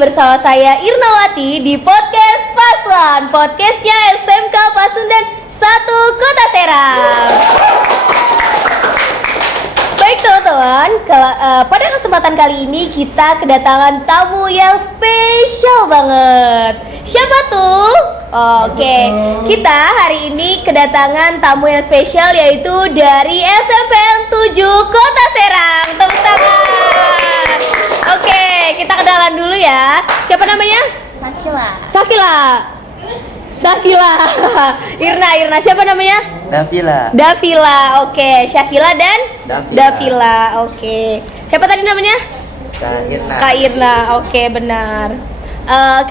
bersama saya Irnawati di podcast Paslan, podcastnya SMK Pasundan 1 Kota Serang. Baik teman-teman, pada kesempatan kali ini kita kedatangan tamu yang spesial banget. Siapa tuh? Oke, kita hari ini kedatangan tamu yang spesial yaitu dari SMPN 7 Kota Serang. Tepuk tangan. Oke, kita kenalan dulu ya. Siapa namanya? Sakila. Irna. Siapa namanya? Davila. Oke, Syakila dan Davila. Oke. Siapa tadi namanya? Kak Irna. Oke, benar.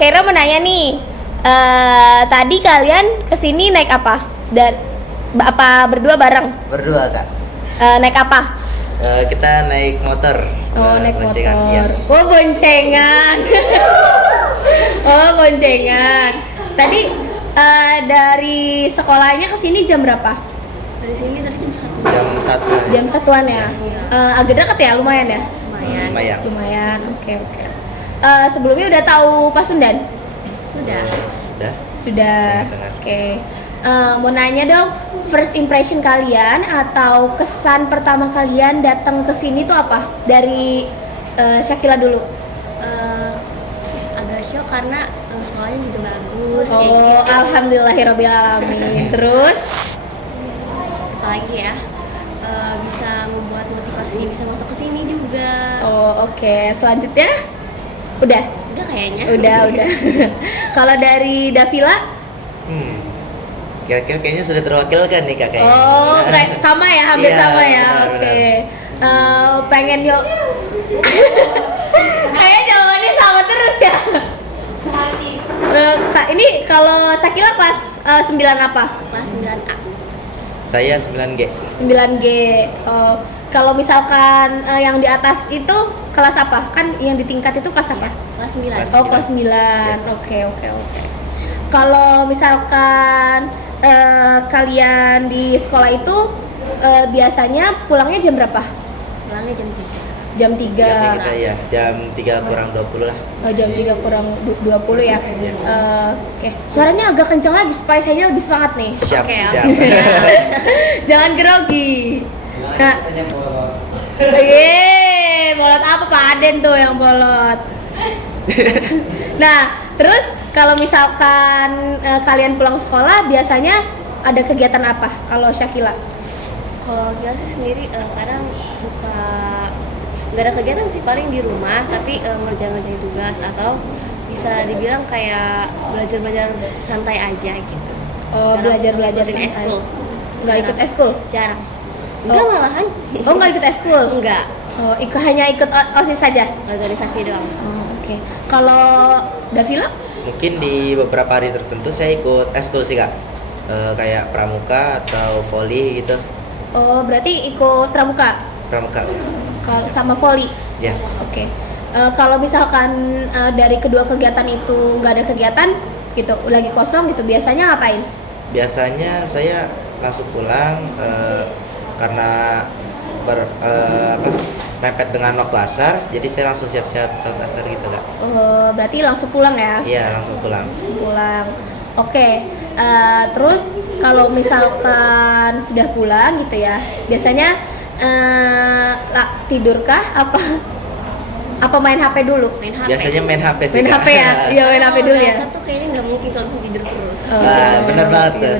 Kak Irna mau nanya nih. Tadi kalian kesini naik apa? Dan apa berdua bareng? Berdua, Kak. Naik apa? Kita naik motor. Naik boncengan, motor. iya. Oh, boncengan. Boncengan. Tadi dari sekolahnya ke sini jam berapa? Dari sini tadi jam 1. Jam 1. Jam 1-an ya? Agak dekat ya, lumayan ya? Lumayan. Oke. Sebelumnya udah tahu Pasundan? Sudah. Dengar. Oke. Mau nanya dong, first impression kalian atau kesan pertama kalian datang ke sini tuh apa? Dari Syakila dulu. Agak shock karena sekolahnya juga bagus kayak gitu. Alhamdulillahirabbil alamin. Terus Apalagi ya, bisa membuat motivasi bisa masuk ke sini juga. oke. Selanjutnya udah Kayaknya. Udah. Kalau dari Davila? Kira-kira kayaknya sudah terwakilkan nih, Kak, kayaknya. Kayak sama ya, hampir Iya, sama ya. benar, Oke. Pengen yuk. Kayak jawabannya sama terus ya. Kak, ini kalau Sakila kelas 9 apa? Kelas 9A. Saya 9G. 9G. Kalau misalkan yang di atas itu kelas apa? Kan yang di tingkat itu kelas apa? Kelas 9. Kelas 9. Oke. Kalau misalkan kalian di sekolah itu biasanya pulangnya jam berapa? Pulangnya jam 3. Jam 3. Biasanya kita ya jam 3 kurang 20 lah. Jam 3 kurang 20 ya. Oke. Suaranya agak kencang lagi supaya saya lebih semangat nih. Siap. Oke. Jangan grogi. Nah, bolot apa Pak Aden tuh yang bolot? Nah, terus kalau misalkan kalian pulang sekolah biasanya ada kegiatan apa kalau Syakila? Kalau kita sih sendiri kadang suka nggak ada kegiatan sih, paling di rumah tapi ngerjain tugas atau bisa dibilang kayak belajar santai aja gitu. Belajar ikutin santai. eskul. Nggak ikut eskul? Jarang. Enggak malahan. Nggak ikut eskul? Enggak. Hanya ikut OSIS saja? Organisasi doang. Oke. Kalau Davila? Mungkin di beberapa hari tertentu saya ikut eskul sih, Kak. Kayak pramuka atau voli gitu. Berarti ikut pramuka? Pramuka. Sama voli? Ya. Oke. Kalau misalkan dari kedua kegiatan itu nggak ada kegiatan gitu, lagi kosong gitu, biasanya ngapain? Biasanya saya langsung pulang karena mepet dengan waktu asar, jadi saya langsung siap-siap salat asar gitu, Kak. Berarti langsung pulang ya? Iya, langsung pulang. Oke. Terus kalau misalkan sudah pulang gitu ya, biasanya tidurkah apa main HP dulu? Main HP. Biasanya main HP sih, Main Kak. HP ya? Iya, main HP dulu ya. Satu kayaknya nggak mungkin kalau tidur terus. Bener banget tuh.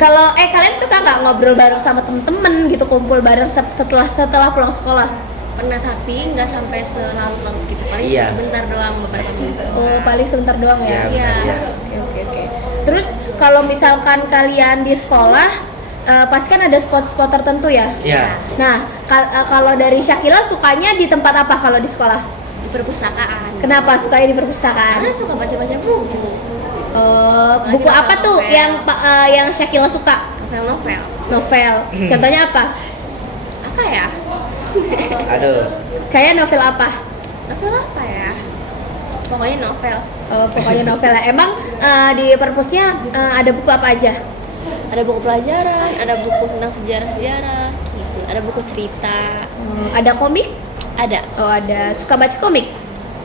Kalau kalian suka nggak ngobrol bareng sama temen-temen gitu, kumpul bareng setelah pulang sekolah? Pernah, tapi nggak sampai selarut-larut gitu, paling Iya. sebentar doang, beberapa menit. Paling sebentar doang ya? Iya. Benar, ya. Oke. Terus kalau misalkan kalian di sekolah pasti kan ada spot-spot tertentu ya? Iya. Nah, kalau dari Syakila sukanya di tempat apa kalau di sekolah? Di perpustakaan. Kenapa sukanya di perpustakaan? Karena suka baca-baca buku. Buku apa tuh yang Syakila suka? Novel. Contohnya apa? Apa ya? Aduh. Kayak novel apa? Novel apa ya? Pokoknya novel. Pokoknya novel ya. Emang di perpusnya ada buku apa aja? Ada buku pelajaran, ada buku tentang sejarah-sejarah gitu. Ada buku cerita. Ada komik? Ada. Ada. Suka baca komik?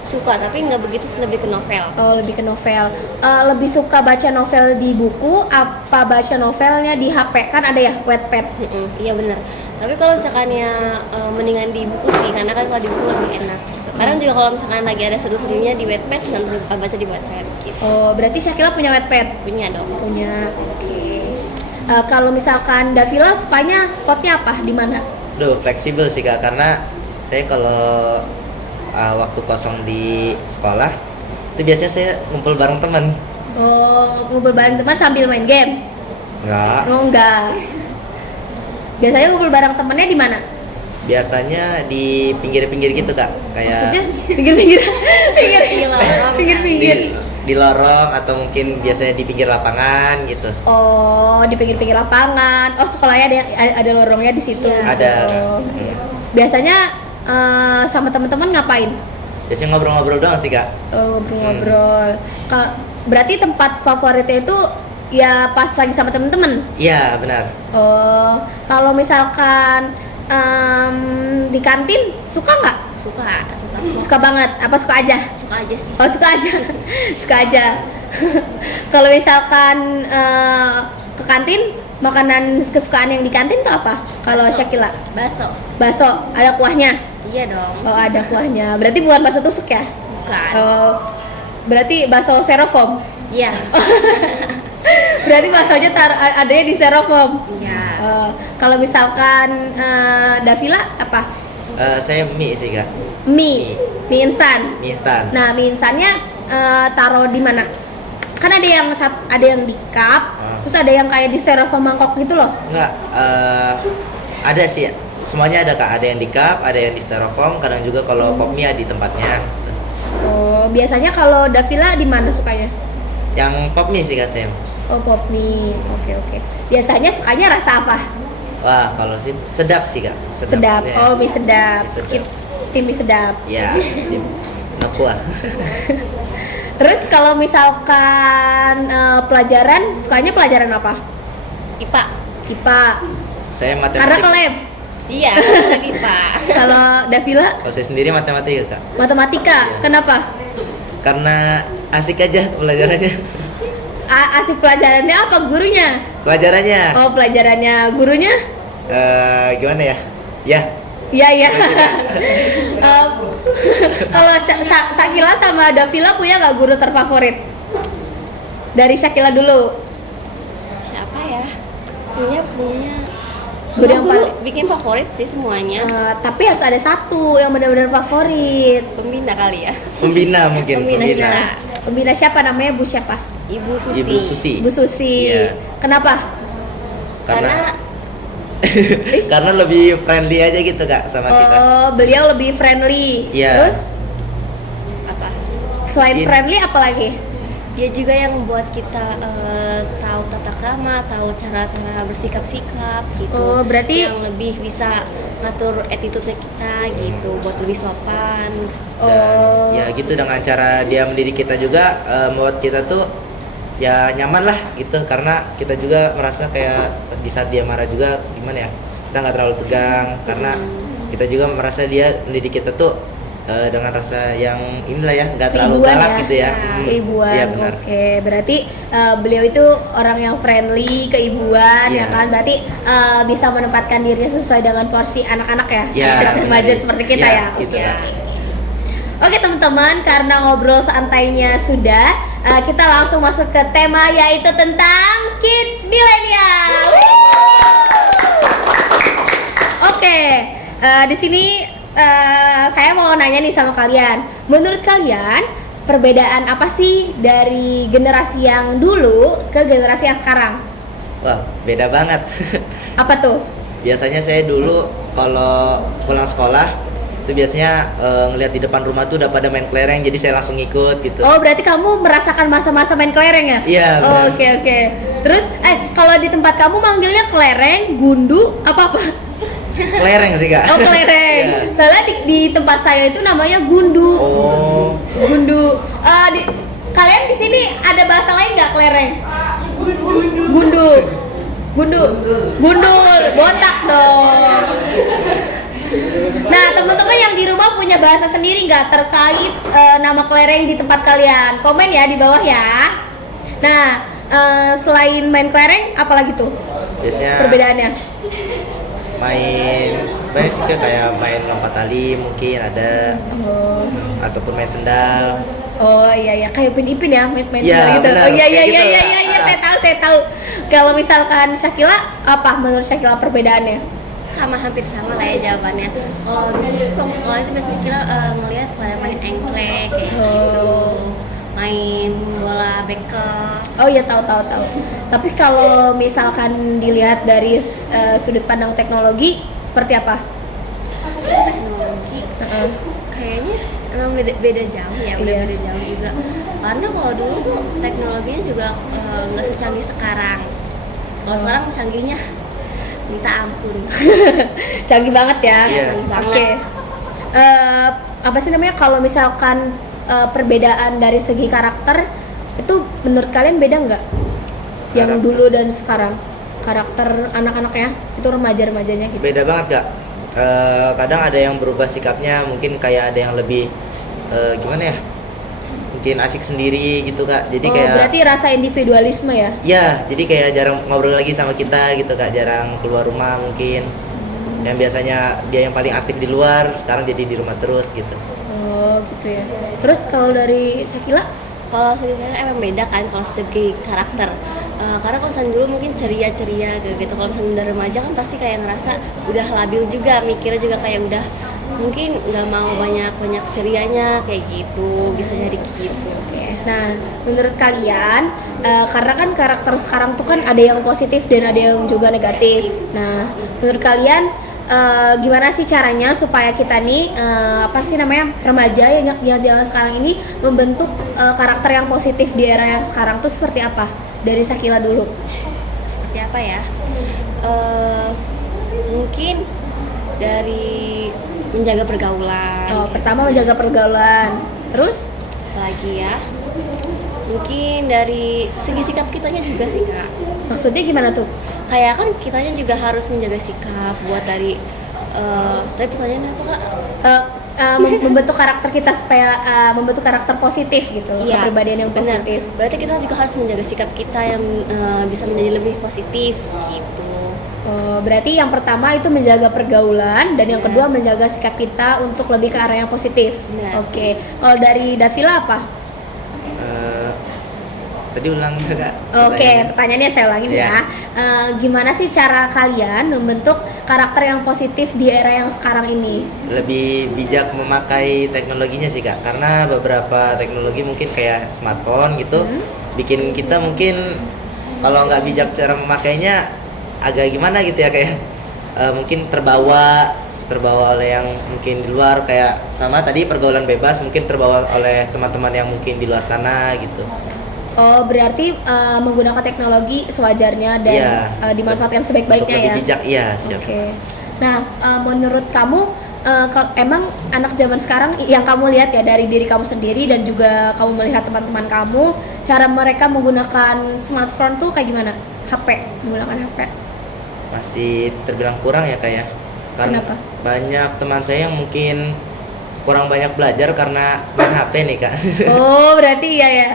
Suka, tapi nggak begitu sih, lebih ke novel. Oh, lebih ke novel. Lebih suka baca novel di buku apa baca novelnya di HP? Kan ada ya Wattpad. Iya benar. Tapi kalau misalkannya mendingan di buku sih, karena kan kalau di buku lebih enak. Gitu. Kadang juga kalau misalkan lagi ada seru-serunya di Wattpad, nanti baca di Wattpad. Gitu. Oh, berarti Syakila punya Wattpad? Punya dong. Punya. Oke. Kalau misalkan Davila sukanya spotnya apa? Di mana? Duh, fleksibel sih Kak, karena saya kalau waktu kosong di sekolah itu biasanya saya ngumpul bareng teman. Oh, ngumpul bareng teman sambil main game? Enggak. Oh, enggak. Biasanya ngumpul bareng temennya di mana? Biasanya di pinggir-pinggir gitu Kak, kayak Maksudnya pinggir-pinggir? Di lorong. Pinggir-pinggir. di lorong atau mungkin biasanya di pinggir lapangan gitu. Oh, di pinggir-pinggir lapangan. Oh, sekolahnya ada lorongnya di situ. Iya. Ada. Oh. Biasanya sama teman-teman ngapain? Biasanya ngobrol-ngobrol doang sih Kak. Oh, ngobrol-ngobrol. Berarti tempat favoritnya itu ya pas lagi sama teman-teman? Iya benar. Oh, kalau misalkan di kantin suka nggak? Suka. Suka banget? Apa suka aja? Suka aja sih. Oh, suka aja. Suka aja. Kalau misalkan ke kantin, makanan kesukaan yang di kantin tuh apa? Kalau Bakso. Syakila? Bakso. Ada kuahnya? Iya dong. Oh, ada kuahnya. Berarti bukan bakso tusuk ya? Bukan. Oh, berarti bakso styrofoam. Iya. Berarti baksonya adanya di styrofoam. Iya. Kalau misalkan Davila apa? Saya mie sih Kak. Mie instan. Mie instan. Nah, mie instannya taruh di mana? Kan ada yang di cup, terus ada yang kayak di styrofoam mangkok gitu loh. Enggak, ada sih. Semuanya ada Kak, ada yang di cup, ada yang di styrofoam, kadang juga kalau pop mie ada di tempatnya. Oh, biasanya kalau Davila di mana sukanya? Yang pop mie sih Kak saya. Oh, pop mie. Oke. Biasanya sukanya rasa apa? Wah, kalau sih sedap sih Kak. Sedap. Ya. Oh, mie sedap. Mie sedap. Tim mie sedap. Ya, Nakua. Terus kalau misalkan pelajaran, sukanya pelajaran apa? IPA. IPA. Saya Karena ke matematik. lab. Iya, IPA. Kalau Davila Kalau saya sendiri matematika Kak. matematika. Iya. Kenapa? Karena asik aja pelajarannya. Asik pelajarannya apa? Gurunya? Pelajarannya. Oh, pelajarannya. Gurunya? Gimana ya? Ya. Iya. Kalau Syakila sama Davila punya nggak guru terfavorit? Dari Syakila dulu. Siapa ya? Punya. Guru Semua yang guru paling- bikin favorit sih semuanya. Tapi harus ada satu yang benar-benar favorit. Pembina kali ya. Pembina mungkin. Pembina. Pembina siapa namanya? Bu siapa? Ibu Susi. Ibu Susi. Bu Susi. Iya. Kenapa? Karena Karena lebih friendly aja gitu Kak sama kita. Oh, beliau lebih friendly. Iya. Terus apa? selain friendly apa lagi? Dia juga yang membuat kita tahu tata krama, tahu cara bersikap-sikap gitu. Oh, berarti- yang lebih bisa ngatur attitude kita gitu, buat lebih sopan. Oh. Dan ya gitu dengan cara dia mendidik kita juga membuat kita tuh ya nyaman lah gitu, karena kita juga merasa kayak di saat dia marah juga gimana ya, kita nggak terlalu tegang karena kita juga merasa dia mendidik kita tuh dengan rasa yang inilah ya, nggak terlalu Keibuan galak ya? gitu ya. Keibuan. Iya benar. Oke, berarti beliau itu orang yang friendly, keibuan ya Iya. kan? Berarti bisa menempatkan dirinya sesuai dengan porsi anak-anak ya. Iya. Anak remaja seperti kita Iya, ya. gitu, Oke. Kak. Oke teman-teman, karena ngobrol santainya sudah, kita langsung masuk ke tema yaitu tentang Kids Millennial. Oke, di sini saya mau nanya nih sama kalian. Menurut kalian perbedaan apa sih dari generasi yang dulu ke generasi yang sekarang? Wah, beda banget. Apa tuh? Biasanya saya dulu kalau pulang sekolah itu biasanya ngelihat di depan rumah tuh udah pada main kelereng, jadi saya langsung ikut gitu. Oh, berarti kamu merasakan masa-masa main kelereng ya? Iya, Oh, benar. oke. Terus kalau di tempat kamu manggilnya kelereng, gundu, apa-apa? Kelereng sih Kak. Oh, kelereng. Iya. Soalnya di tempat saya itu namanya gundu. Oh, Gundu. Kalian di sini ada bahasa lain nggak kelereng? Gundu. Gundul. Botak dong. Nah, teman-teman yang di rumah punya bahasa sendiri nggak terkait nama kelereng di tempat kalian? Komen ya di bawah ya. Nah, selain main kelereng, apalagi tuh Biasanya perbedaannya? main banyak sih Kak, kayak main lompat tali mungkin ada, Oh, ataupun main sendal. oh iya, kayak Upin Ipin ya, main Iya, gitu. benar, Oh iya, kayak gitu, iya, Kak. saya tahu. Kalau misalkan Syakila, apa menurut Syakila perbedaannya? Sama, hampir sama lah ya jawabannya. Kalau dulu sih pulang sekolah itu biasanya kita ngelihat pada main engklek kayak gitu, main bola bekel. Oh iya, tahu. Tapi kalau misalkan dilihat dari sudut pandang teknologi, seperti apa? Teknologi kayaknya emang beda jauh ya, udah Iya. beda jauh juga. Karena kalau dulu tuh teknologinya juga nggak secanggih sekarang. Kalau sekarang canggihnya minta ampun. Canggih banget ya. Iya. Oke. Apa sih namanya, kalau misalkan perbedaan dari segi karakter itu menurut kalian beda nggak? Yang Karakter. dulu dan sekarang, karakter anak-anaknya itu remaja-remajanya gitu. Beda banget Kak. Kadang ada yang berubah sikapnya, mungkin kayak ada yang lebih gimana ya, mungkin asik sendiri gitu Kak. Jadi kayak Berarti rasa individualisme ya? ya, jadi kayak jarang ngobrol lagi sama kita gitu Kak, jarang keluar rumah mungkin. Yang biasanya dia yang paling aktif di luar, sekarang jadi di rumah terus gitu. Oh gitu ya. Terus kalau dari Sakila? Kalau sebenarnya emang beda kan kalau segi karakter. Karena kalau misalnya dulu mungkin ceria-ceria gitu. Kalau misalnya udah remaja kan pasti kayak ngerasa udah labil juga, mikirnya juga kayak udah mungkin nggak mau banyak cerianya kayak gitu, bisa jadi gitu. Oke. Nah, menurut kalian, karena kan karakter sekarang tuh kan ada yang positif dan ada yang juga negatif. Nah, menurut kalian gimana sih caranya supaya kita nih apa sih namanya, remaja yang zaman sekarang ini membentuk karakter yang positif di era yang sekarang tuh seperti apa? Dari Sakila dulu. Seperti apa ya? Mungkin dari menjaga pergaulan. Oh, pertama menjaga pergaulan. Terus? Apalagi ya? Mungkin dari segi sikap kitanya juga sih Kak. Maksudnya gimana tuh? Kayak kan kitanya juga harus menjaga sikap buat dari tadi pertanyaannya apa Kak? Membentuk karakter kita supaya membentuk karakter positif gitu, kepribadian yang benar. positif. Berarti kita juga harus menjaga sikap kita yang bisa menjadi lebih positif gitu. Berarti yang pertama itu menjaga pergaulan dan yang Iya. kedua menjaga sikap kita untuk lebih ke arah yang positif. Benar. Oke. Kalau dari Davila apa? Tadi ulang Kak. Oke, pertanyaannya saya ulangin Iya. ya. Gimana sih cara kalian membentuk karakter yang positif di era yang sekarang ini? Lebih bijak memakai teknologinya sih Kak, karena beberapa teknologi mungkin kayak smartphone gitu bikin kita mungkin kalau nggak bijak cara memakainya agak gimana gitu ya, kayak mungkin terbawa oleh yang mungkin di luar, kayak sama tadi pergaulan bebas, mungkin terbawa oleh teman-teman yang mungkin di luar sana gitu. Oh, berarti menggunakan teknologi sewajarnya dan Iya. dimanfaatkan sebaik-baiknya Untuk ya. lebih bijak, iya siap. Oke. Nah, menurut kamu emang anak zaman sekarang yang kamu lihat ya dari diri kamu sendiri dan juga kamu melihat teman-teman kamu, cara mereka menggunakan smartphone tuh kayak gimana? Menggunakan HP. Masih terbilang kurang ya Kak ya. Karena Kenapa? banyak teman saya yang mungkin kurang banyak belajar karena main HP nih Kak. Oh, berarti iya ya.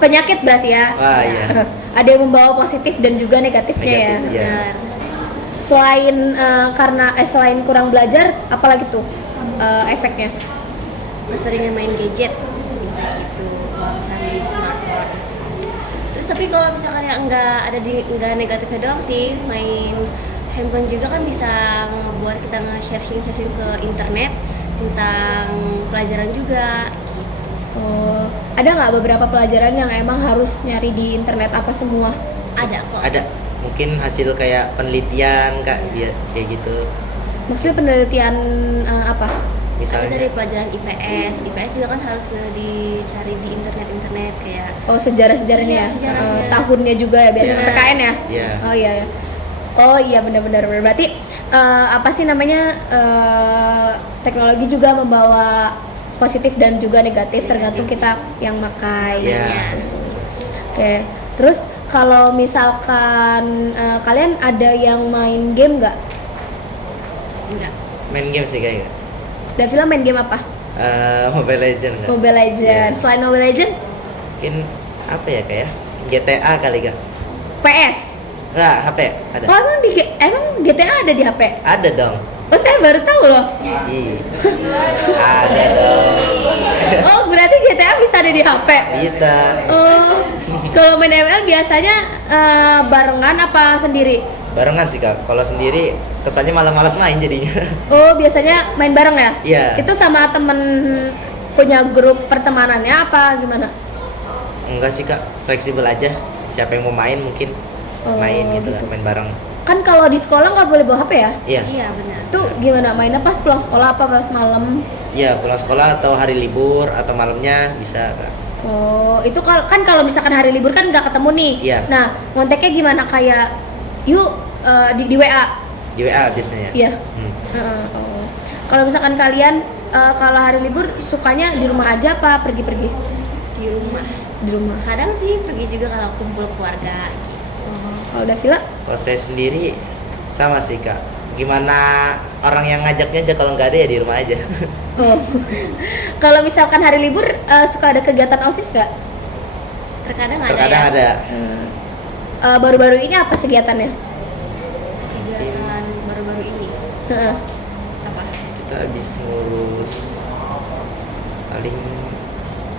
Penyakit berarti ya. Wah, iya. Ada yang membawa positif dan juga negatifnya Negatif, ya. iya. Benar. Selain kurang belajar, apalagi tuh efeknya? Keseringan main gadget bisa gitu kalau misalnya di smartphone. Terus tapi kalau misalkan yang nggak negatifnya doang sih, main handphone juga kan bisa buat kita nge-sharing ke internet tentang pelajaran juga gitu. Oh, ada nggak beberapa pelajaran yang emang harus nyari di internet apa semua? Ada kok. Ada mungkin hasil kayak penelitian Kak, dia kayak gitu. Maksudnya penelitian apa? Ada Misalnya dari pelajaran IPS juga kan harus dicari di internet kayak Oh, sejarah-sejarahnya Iya, ya? sejarahnya. Tahunnya juga ya biasanya Iya. PKN ya? Iya. Oh iya ya. Oh iya, benar-benar. Berarti apa sih namanya, teknologi juga membawa positif dan juga negatif tergantung kita yang makai. Iya. Oke. Terus kalau misalkan kalian ada yang main game nggak? enggak. main game sih kayaknya. Davila main game apa? Mobile Legend nggak? Mobile Legends. Iya. Selain Mobile Legend, Mungkin apa ya kayak GTA kali kak? PS. Nggak, HP ada. Oh emang GTA ada di HP? Ada dong. Oh saya baru tahu loh. Ih, ada dong. Oh berarti GTA bisa ada di HP? Bisa. Oh, kalau main ML biasanya barengan apa sendiri? Barengan sih kak. Kalau sendiri kesannya malah malas main jadinya. Oh biasanya main bareng ya? Iya. Itu sama temen punya grup pertemanannya apa gimana? Enggak sih kak, fleksibel aja. Siapa yang mau main mungkin Oh, main gitu, gitu. Kak. Main bareng. Kan kalau di sekolah nggak boleh bawa HP ya? Iya. Iya benar. Itu gimana mainnya pas pulang sekolah apa pas malam? Iya, pulang sekolah atau hari libur atau malamnya bisa kak. Oh, itu kan kalau misalkan hari libur kan nggak ketemu nih. Iya. Nah, ngonteknya gimana kayak yuk di WA. Di WA biasanya. Iya. Hmm. Oh. Kalau misalkan kalian kalau hari libur sukanya di rumah aja apa pergi-pergi? Di rumah. Di rumah. Kadang sih pergi juga kalau kumpul keluarga gitu. Kalau Davila? Kalau saya sendiri sama sih kak. Gimana orang yang ngajaknya aja, kalau nggak ada ya di rumah aja. Oh. Kalau misalkan hari libur suka ada kegiatan OSIS nggak? Terkadang Terkadang ada ya. ada. Baru-baru ini apa kegiatannya? Kegiatan baru-baru ini. Heeh. Apa? Kita habis ngurus paling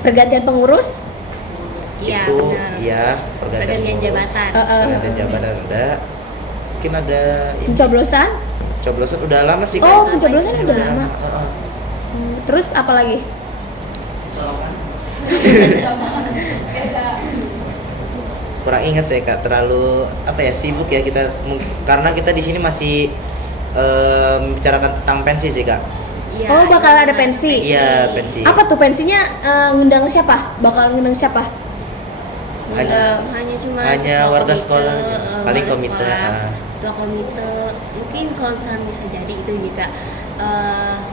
Pergantian pengurus? Iya itu benar. ya Pergantian pengurus. jabatan. Pergantian jabatan ada. Mungkin ada ini, Pencoblosan? coblosan udah lama sih Oh, Kak. pencoblosan udah Iya. lama. Heeh. Terus apa lagi? Kurang ingat saya kak, terlalu apa ya, sibuk ya kita karena kita di sini masih bicarakan tentang pensi sih kak. Iya. Oh, bakal ada iya, pensi? Iya, pensi. Apa tuh pensinya? Ngundang siapa? Bakal ngundang siapa? Hanya cuma hanya ketua warga komite, sekolah, paling warga komite, sekolah, ah. ketua komite. Mungkin kalau misalnya bisa jadi itu juga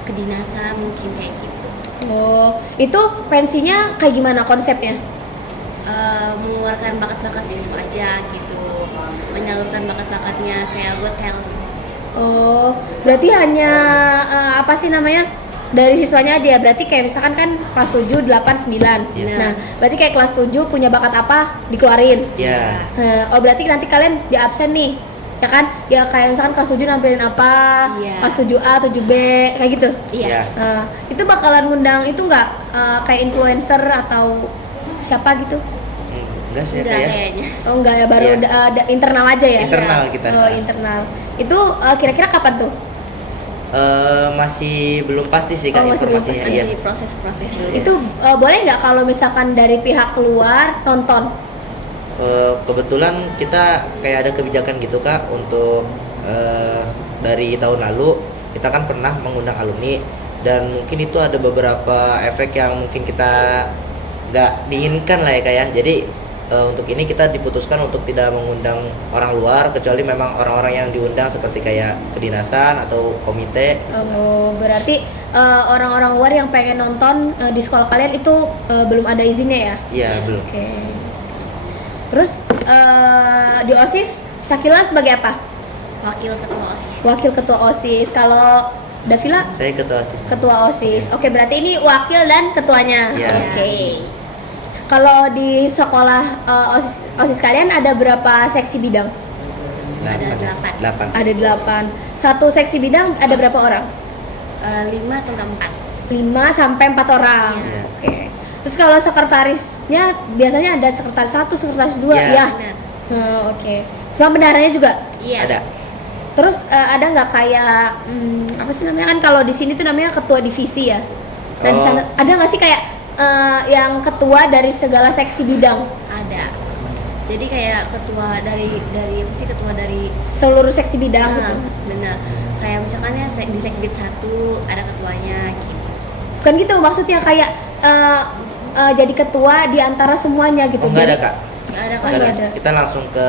kedinasan mungkin kayak gitu. Oh, itu pensinya kayak gimana konsepnya? Mengeluarkan bakat-bakat siswa aja gitu, menyalurkan bakat-bakatnya kayak Got Talent. Oh, berarti hanya apa sih namanya? Dari siswanya aja ya. Berarti kayak misalkan kan kelas 7, 8, 9. Iya. Nah, berarti kayak kelas 7 punya bakat apa dikeluarin. Ya. Oh, berarti nanti kalian di absen nih. Ya kan? Ya kayak misalkan kelas 7 nampilin apa? Iya. Kelas 7A, 7B kayak gitu. Iya. Ya. Itu bakalan ngundang itu nggak kayak influencer atau siapa gitu? Enggak sih Enggak kayak. kayaknya. Oh enggak ya, baru Iya. ada internal aja ya? Internal kita. Oh internal. Itu kira-kira kapan tuh? Masih belum pasti sih kak Oh, masih belum informasinya. pasti. Iya. Masih proses-proses dulu. Itu boleh nggak kalau misalkan dari pihak luar nonton? Kebetulan kita kayak ada kebijakan gitu kak untuk dari tahun lalu kita kan pernah mengundang alumni dan mungkin itu ada beberapa efek yang mungkin kita nggak diinginkan lah ya kak ya. Jadi untuk ini kita diputuskan untuk tidak mengundang orang luar kecuali memang orang-orang yang diundang seperti kayak kedinasan atau komite. Oh berarti orang-orang luar yang pengen nonton di sekolah kalian itu belum ada izinnya ya? Iya belum. Oke. Terus di OSIS Sakila sebagai apa? Wakil ketua OSIS. Wakil ketua OSIS. Kalau Davila Saya ketua OSIS. ketua OSIS. Oke, berarti ini wakil dan ketuanya. Iya. Oke. Kalau di sekolah OSIS kalian ada berapa seksi bidang? Ada 8. 8. Ada 8. Satu seksi bidang ada berapa orang? 5 atau enggak 4? 5 sampai 4 orang. Iya. Oke. Terus kalau sekretarisnya biasanya ada sekretaris 1, sekretaris 2 Iya. ya. Benar. Oke. Sama bendaharanya juga. Iya. Ada. Terus ada nggak kayak apa sih namanya, kan kalau di sini tuh namanya ketua divisi ya. Nah di Oh. sana ada nggak sih kayak yang ketua dari segala seksi bidang? Ada. Jadi kayak ketua dari apa sih, ketua dari Seluruh seksi bidang gitu. benar. Kayak misalkan ya di sekbid 1 ada ketuanya gitu. Bukan gitu maksudnya, kayak jadi ketua di antara semuanya gitu. Oh, enggak ada Jadi- kak. Enggak ada Oh, kok. iya ya. ada. Kita langsung ke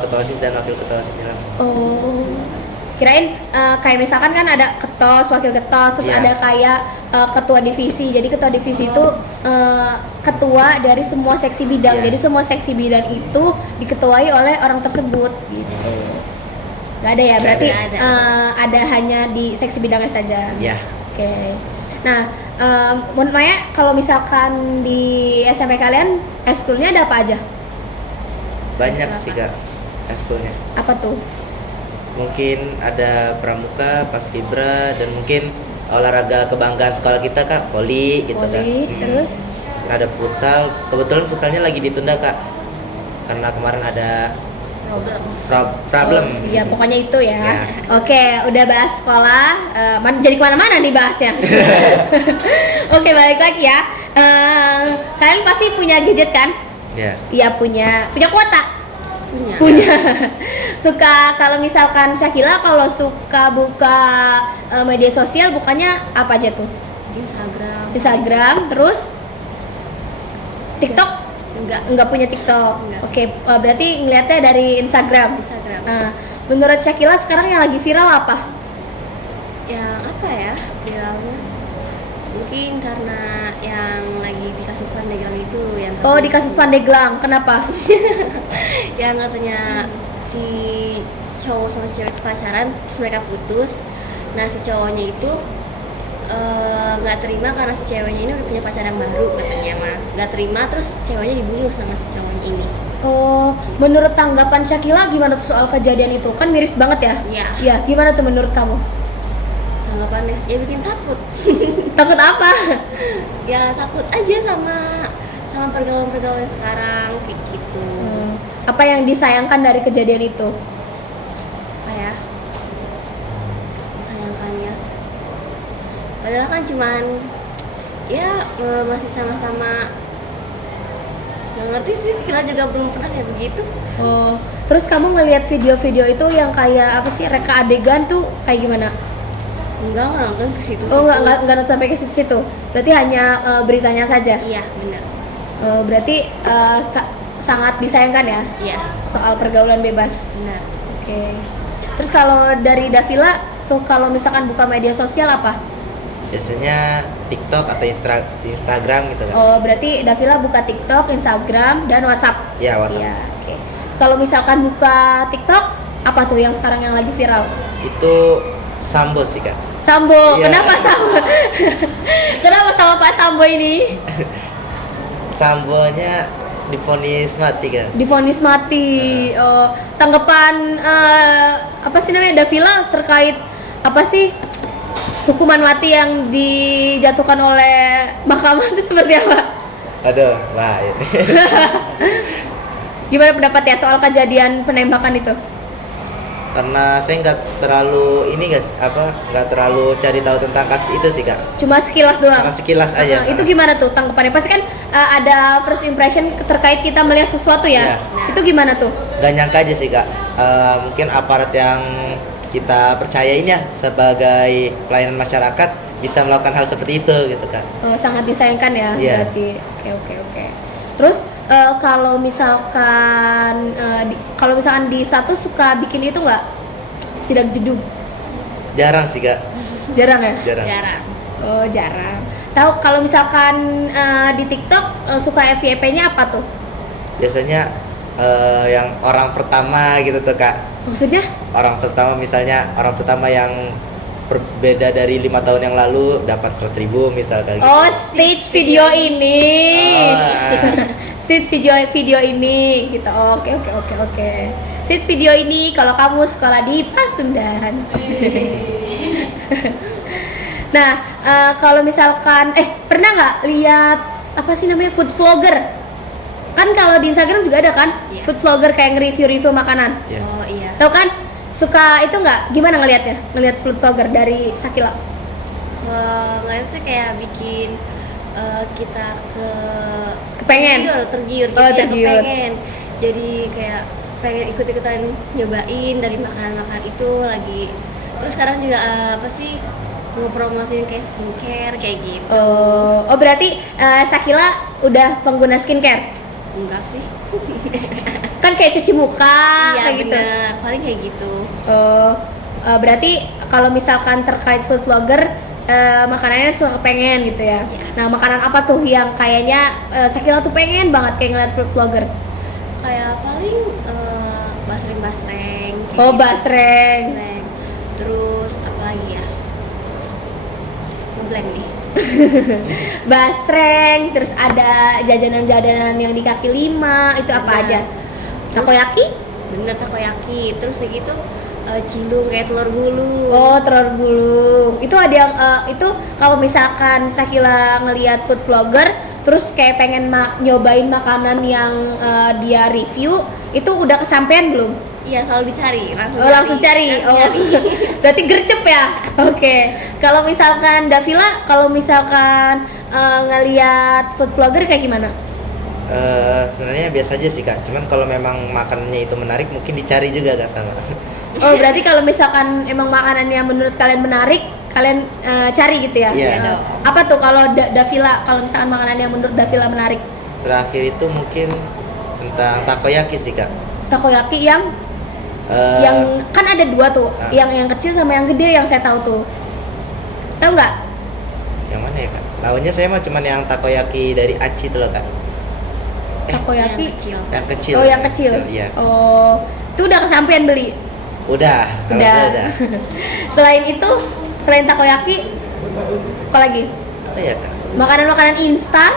ketua OSIS dan wakil ketua OSIS langsung. Oh, kirain kayak misalkan kan ada ketos, wakil ketos, terus Iya. ada kayak ketua divisi. Jadi ketua divisi itu ketua dari semua seksi bidang. Iya. Jadi semua seksi bidang itu diketuai oleh orang tersebut. Gitu. Nggak ada ya, berarti Nggak ada. ada hanya di seksi bidangnya saja. Ya, Oke. Nah, menurut Maya, kalau misalkan di SMP kalian, eskulnya ada apa aja? banyak Apa? sih kak eskulnya. Apa tuh? Mungkin ada pramuka, paskibra, dan mungkin olahraga kebanggaan sekolah kita kak, voli gitu kak. Voli, terus? Ada futsal. Kebetulan futsalnya lagi ditunda kak, karena kemarin ada problem. Oh, iya, pokoknya itu ya. Ya. Oke, udah bahas sekolah. Jadi kemana-mana nih bahasnya. Oke, balik lagi ya. Kalian pasti punya gadget kan? Ya. Iya, punya kuota. Punya. Suka kalau misalkan Syakila kalau suka buka media sosial bukannya apa aja tuh? Instagram. Instagram, terus TikTok? Enggak punya TikTok. Enggak. Oke, berarti ngeliatnya dari Instagram. Instagram. Nah, menurut Syakila sekarang yang lagi viral apa? Yang apa ya viralnya? Mungkin karena yang lagi di kasus Pandeglang itu yang Oh, di kasus Pandeglang. Kenapa? yang katanya si cowok sama si cewek itu pacaran terus mereka putus. Nah si cowoknya itu nggak terima karena si ceweknya ini udah punya pacar yang baru katanya mah nggak terima, terus ceweknya dibunuh sama si cowoknya ini. Oh, menurut tanggapan Syakila gimana tuh soal kejadian itu? Kan miris banget ya? Iya. Iya, gimana tuh menurut kamu? Tanggapannya ya bikin takut. Takut apa? Ya takut aja sama pergaulan sekarang kayak gitu. Apa yang disayangkan dari kejadian itu? Apa ya disayangkannya, padahal kan cuman ya masih sama-sama nggak ngerti sih, kita juga belum pernah kayak begitu. Oh, terus kamu ngelihat video-video itu yang kayak apa sih, reka adegan tuh kayak gimana? Nggak nonton ke situ. Oh, nggak nonton sampai ke situ. Berarti hanya beritanya saja. Iya benar. Berarti sangat disayangkan ya Iya soal pergaulan bebas. benar. Oke. Terus kalau dari Davila, kalau misalkan buka media sosial apa? Biasanya TikTok atau Instagram gitu kan. Oh, berarti Davila buka TikTok, Instagram, dan WhatsApp. Ya, WhatsApp. Iya, oke. Kalau misalkan buka TikTok, apa tuh yang sekarang yang lagi viral? Itu Sambo sih kak. Sambo. Iya. Kenapa Sambo? Kenapa sama Pak Sambo ini? Sambonya divonis mati kan. Divonis mati. Tanggapan apa sih namanya Davila terkait apa sih hukuman mati yang dijatuhkan oleh mahkamah itu seperti apa? Aduh, wah ini. Gimana pendapat ya soal kejadian penembakan itu? Karena saya nggak terlalu nggak terlalu cari tahu tentang kasus itu sih kak. Cuma sekilas doang. Cuma sekilas aja. Itu gimana tuh tanggapannya? Pasti kan ada first impression terkait kita melihat sesuatu ya. Iya. Itu gimana tuh? Gak nyangka aja sih kak. Mungkin aparat yang kita percayain ya sebagai pelayanan masyarakat bisa melakukan hal seperti itu gitu kak. Sangat disayangkan ya. Iya. Berarti. Oke. Terus kalau misalkan di status suka bikin itu nggak? Jedag jedug? Jarang sih kak. Jarang ya? Jarang. Oh, jarang. Tahu kalau misalkan di TikTok suka FYP-nya apa tuh? Biasanya yang orang pertama gitu tuh kak. Maksudnya? Orang pertama yang berbeda dari 5 tahun yang lalu dapat 100.000 misal kayak gitu. Oh, stage video ini. Stage video ini gitu. Oke. Stage video ini kalau kamu sekolah di Pasundan. Nah, kalau misalkan pernah nggak lihat apa sih namanya food vlogger? Kan kalau di Instagram juga ada kan? Iya. Food vlogger kayak nge-review makanan. Iya. Oh iya. Tahu kan? Suka itu nggak? Gimana ngelihatnya? Ngelihat food vlogger dari Syakila? Kalau ngeliat sih kayak bikin kita Kepengen? tergiur Oh, tergiur. kepengen, jadi kayak pengen ikut-ikutan nyobain dari makanan-makanan itu lagi. Terus sekarang juga ngepromosiin kayak skincare kayak gitu. Oh, berarti Syakila udah pengguna skincare? Enggak sih. Kan kayak cuci muka Iya kayak gitu. bener, paling kayak gitu. Berarti kalau misalkan terkait food vlogger, makanannya suka pengen gitu ya. Iya. Nah, makanan apa tuh yang kayaknya Syakila tuh pengen banget kayak ngeliat food vlogger? Kayak paling basreng Oh, basreng. Basreng. Terus apa lagi ya? Ngeblank nih. Basreng, terus ada jajanan-jajanan yang di kaki lima, itu apa Ada. aja? Terus- Takoyaki? Bener, takoyaki. Terus kayak gitu cilung kayak telur gulung. Oh, telur gulung. Itu ada yang itu kalau misalkan Sakila ngelihat food vlogger terus kayak pengen nyobain makanan yang dia review, itu udah kesampean belum? Iya, selalu dicari. Oh, langsung cari. Oh. Berarti gercep ya. Oke. Kalau misalkan Davila, kalau misalkan ngelihat food vlogger kayak gimana? Sebenarnya biasa aja sih kak, cuman kalau memang makanannya itu menarik mungkin dicari juga gak sama. Oh, berarti kalau misalkan emang makanan yang menurut kalian menarik, kalian cari gitu ya? Iya. Nah, apa tuh kalau Davila, kalau misalkan makanan yang menurut Davila menarik? Terakhir itu mungkin tentang takoyaki sih kak. Takoyaki yang Eh, kan ada dua tuh, Ah. yang kecil sama yang gede yang saya tahu tuh. Tahu nggak? yang mana ya kak? Tahunya saya mah cuman yang takoyaki dari Aci itu loh kak. Takoyaki. Yang kecil. Yang kecil. Oh, yang kecil. Iya. Oh, itu udah kesampean beli. Udah. Udah. Selain itu, selain takoyaki, apa lagi? Apa ya kak? Makanan-makanan instan?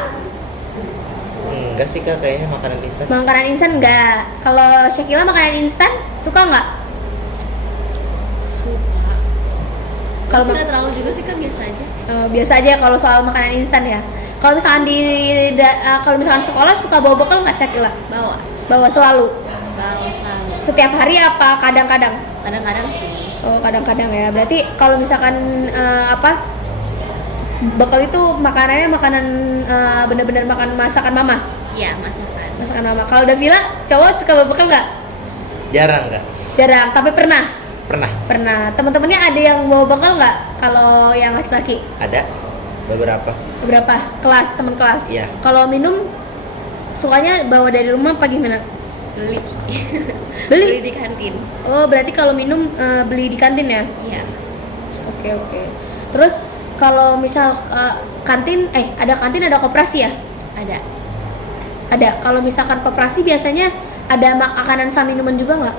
Enggak sih kak, kayaknya makanan instan. Makanan instan enggak. Kalau Syakila makanan instan suka nggak? Suka. Kalau Kalau nggak terlalu juga sih kan, biasa aja. biasa aja kalau soal makanan instan ya. Kalau misalkan kalau misalkan sekolah suka bawa bekal nggak Syakila? Bawa. Bawa selalu. Bawa selalu. Setiap hari apa kadang-kadang? Kadang-kadang sih. Oh, kadang-kadang ya. Berarti kalau misalkan bekal itu makanannya makanan bener-bener makan masakan mama. Iya, masakan. Masakan mama. Kalau Davila, cowok suka bawa bekal nggak? Jarang kak. Jarang, tapi pernah. Pernah. Pernah. Teman-temannya ada yang bawa bekal nggak? Kalau yang laki-laki? Ada beberapa. Beberapa kelas, teman kelas. Iya. Kalau minum sukanya bawa dari rumah apa gimana? Beli. Beli? di kantin. Oh, berarti kalau minum beli di kantin ya? Iya. Oke, oke. Terus kalau misal kantin ada kantin ada koperasi ya? Ada. Ada. Kalau misalkan koperasi biasanya ada makanan sama minuman juga nggak?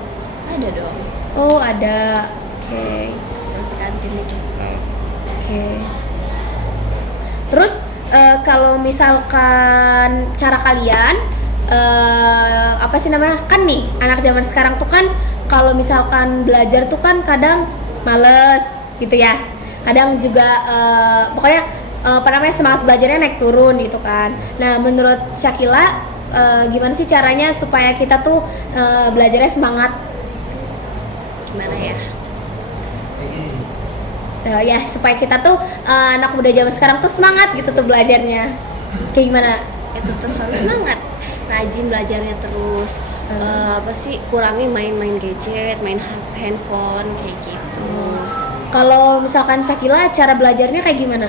Ada dong. Oh, ada. Oke. Masih kantin itu. Nah, Oke. Terus kalau misalkan cara kalian apa sih namanya? Kan nih anak zaman sekarang tuh kan kalau misalkan belajar tuh kan kadang males gitu ya. Kadang juga pokoknya apa namanya semangat belajarnya naik turun gitu kan. Nah, menurut Syakila gimana sih caranya supaya kita tuh belajarnya semangat? Gimana ya? Ya supaya kita tuh anak muda zaman sekarang tuh semangat gitu tuh belajarnya. Kayak gimana? Ya tetap harus semangat. Rajin belajarnya terus. Apa sih, kurangi main-main gadget, main handphone kayak gitu. Kalau misalkan Syakila cara belajarnya kayak gimana?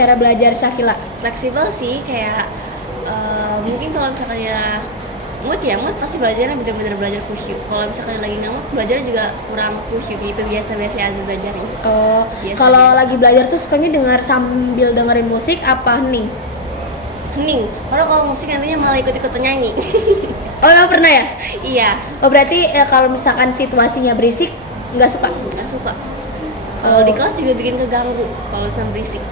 Cara belajar Syakila? Fleksibel sih, kayak mungkin kalau misalkan ya mood pasti belajarnya bener-bener belajar khusyuk. Kalau misalkan lagi nggak mood, belajarnya juga kurang khusyuk gitu, biasa-biasa aja belajarnya. Oh, Biasa, kalau biasa. lagi belajar tuh sukanya dengar sambil dengerin musik apa hening? Hening. Kalau musik nantinya malah ikut-ikutan nyanyi. Oh, emang pernah ya? Iya, Oh, berarti kalau misalkan situasinya berisik nggak suka? nggak suka. Kalau di kelas juga bikin keganggu kalau misalnya berisik.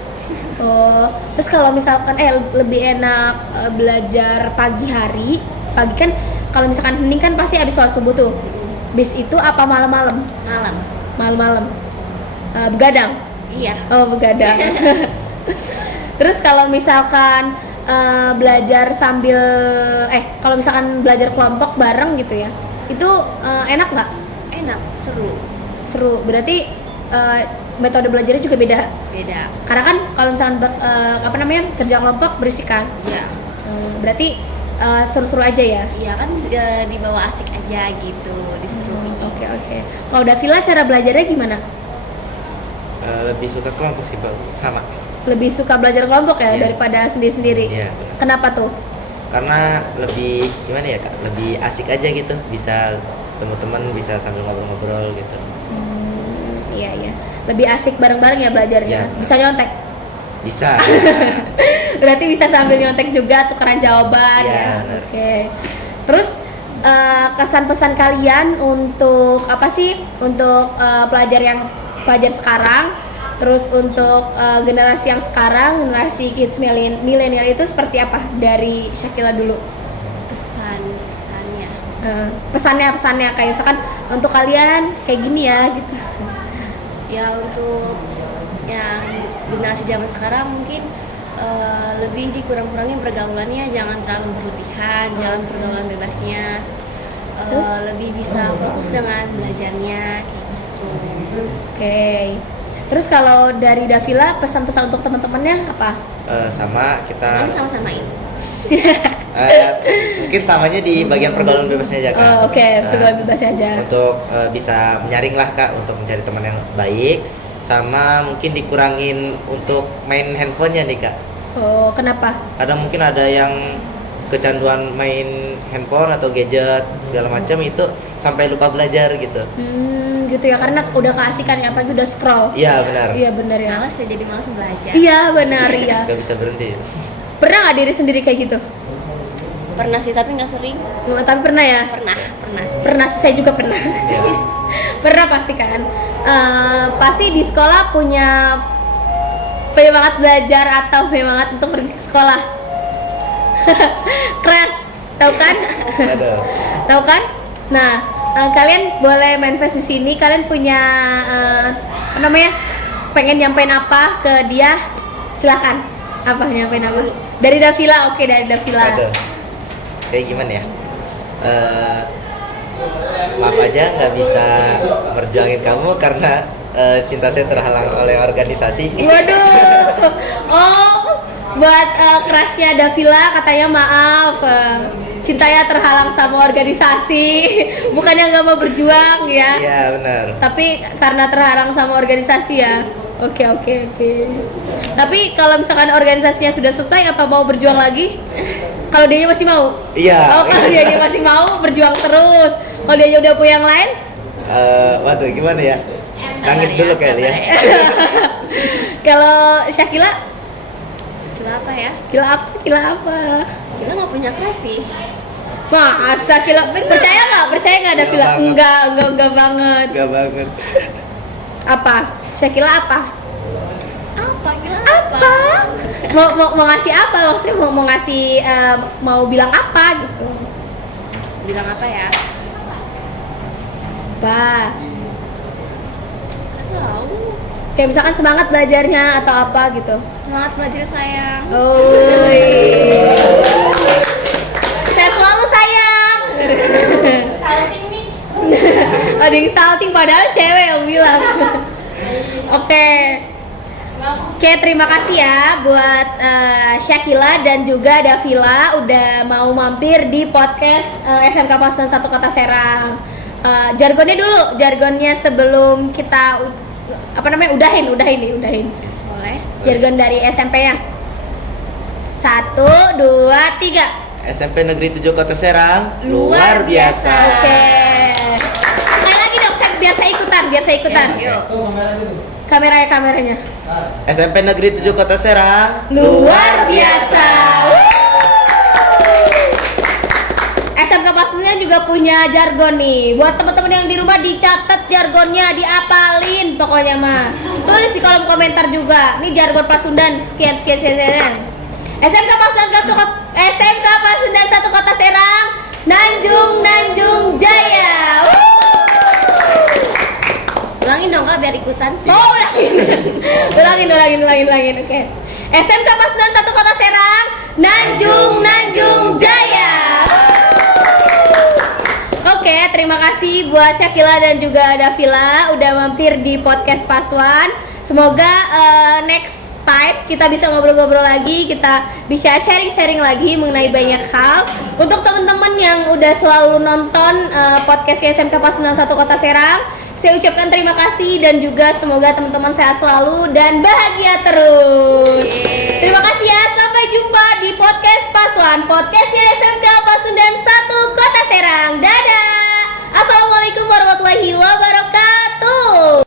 Oh, terus kalau misalkan lebih enak belajar pagi hari, pagi kan kalau misalkan hening kan pasti habis sholat subuh tuh. Bis itu apa malam-malam? Malam. Malam-malam. Begadang. Iya. Oh, begadang. Terus kalau misalkan belajar sambil kalau misalkan belajar kelompok bareng gitu ya. Itu enak nggak? Enak, seru. Seru. Berarti metode belajarnya juga beda. Beda. Karena kan kalau misalkan kerja kelompok berisik kan. Iya. Berarti seru-seru aja ya. Iya kan, dibawa asik aja gitu, diseruin. Oke. Kalau Davila cara belajarnya gimana? lebih suka kelompok sih Bang. Sama. Lebih suka belajar kelompok ya Iya. daripada sendiri-sendiri. Iya. Kenapa tuh? Karena lebih gimana ya kak? Lebih asik aja gitu. Bisa teman-teman bisa sambil ngobrol-ngobrol gitu. Iya. Lebih asik bareng-bareng ya belajarnya. Iya. Bisa nyontek. Bisa. Berarti bisa sambil nyontek juga tukeran jawaban Iya, ya. benar. Oke. Terus kesan pesan kalian untuk apa sih untuk pelajar sekarang, terus untuk generasi yang sekarang, generasi kids milenial itu seperti apa? Dari Syakila dulu. Pesannya kayak misalkan untuk kalian kayak gini ya gitu. Ya untuk yang generasi zaman sekarang mungkin lebih dikurang-kurangin pergaulannya, jangan terlalu berlebihan, jangan pergaulan bebasnya. Lebih bisa fokus dengan belajarnya gitu. Oke. Terus kalau dari Davila, pesan-pesan untuk teman-temannya apa? Sama kita Sama-samain. mungkin samanya di bagian pergaulan bebasnya aja Kak. Oke, pergaulan bebasnya aja. Untuk bisa menyaring lah Kak, untuk mencari teman yang baik, sama mungkin dikurangin untuk main handphonenya nih Kak. Oh, kenapa? Kadang mungkin ada yang kecanduan main handphone atau gadget segala macam itu sampai lupa belajar gitu. Gitu ya, karena udah keasikan ya, apalagi udah scroll. Iya benar. Iya benar ya. Males ya, jadi males belajar. Iya benar ya. Gak bisa berhenti. Pernah nggak diri sendiri kayak gitu? Pernah sih, tapi nggak sering. Tapi pernah ya? Pernah sih. Pernah sih, saya juga pernah. Ya. Pernah pasti kan. Pasti di sekolah punya penyemangat belajar atau penyemangat untuk pergi ke sekolah. Keras, tahu kan? Aduh. Tahu kan? Nah, kalian boleh manifest di sini. Kalian punya apa namanya? Pengen nyampein apa ke dia? Silakan. Apa nyampein apa? Dari Davila, oke, dari Davila. Aduh. Kayak gimana ya? Maaf aja nggak bisa merjuangin kamu karena cinta saya terhalang oleh organisasi. Waduh. Oh, buat kerasnya Davila katanya maaf. Cintanya terhalang sama organisasi. Bukannya nggak mau berjuang ya. Iya benar. Tapi karena terhalang sama organisasi ya. Oke. Tapi kalau misalkan organisasinya sudah selesai, apa mau berjuang lagi? Kalau dia masih mau? Iya. Oh, kalau dia masih mau berjuang terus. Kalau dia udah punya yang lain? Waduh gimana ya? Nangis dulu kali ya. Kalau Syakila? Gila apa ya? Gila apa? Gila nggak punya keras sih. Masa Kila? Percaya nggak ada Kila? Enggak banget. Enggak banget. Apa? Syakila apa? Gila Apa? Mau ngasih apa? Maksudnya mau ngasih mau bilang apa gitu? Bilang apa ya? Apa? Gak tahu. Kayak misalkan semangat belajarnya atau apa gitu? Semangat belajar sayang. Oh. Sehat selalu sayang. Salting nih. Ada yang salting padahal cewek yang bilang. Oke, terima kasih ya buat Syakila dan juga Davila udah mau mampir di podcast SMK Pasundan 1 Kota Serang. Jargonnya sebelum kita udahin. Boleh. Jargon dari SMP-nya. 1, 2, 3. SMP Negeri 7 Kota Serang Luar biasa. Oke. Sekali lagi dong, biar saya ikutan. Yuk. Kameranya. SMP Negeri 7 Kota Serang Luar biasa. SMK Pasundan juga punya jargon nih. Buat teman-teman yang di rumah dicatat jargonnya, diapalin pokoknya mah. Tulis di kolom komentar juga. Nih jargon Pasundan sekian. SMK Pasundan 1 Kota Serang, Nanjung Jaya. Ulangin dong Kak biar ikutan. Oh, ulangin. Oke. SMK Pasundan 1 Kota Serang, Nanjung Jaya. Oke, terima kasih buat Syakila dan juga Davila udah mampir di podcast Paswan. Semoga next time kita bisa ngobrol-ngobrol lagi, kita bisa sharing-sharing lagi mengenai banyak hal. Untuk teman-teman yang udah selalu nonton podcast SMK Pasundan 1 Kota Serang, saya ucapkan terima kasih dan juga semoga teman-teman sehat selalu dan bahagia terus. Terima kasih ya, sampai jumpa di podcast Paswan, podcastnya SMK Pasundan 1 Kota Serang. Dadah. Assalamualaikum warahmatullahi wabarakatuh.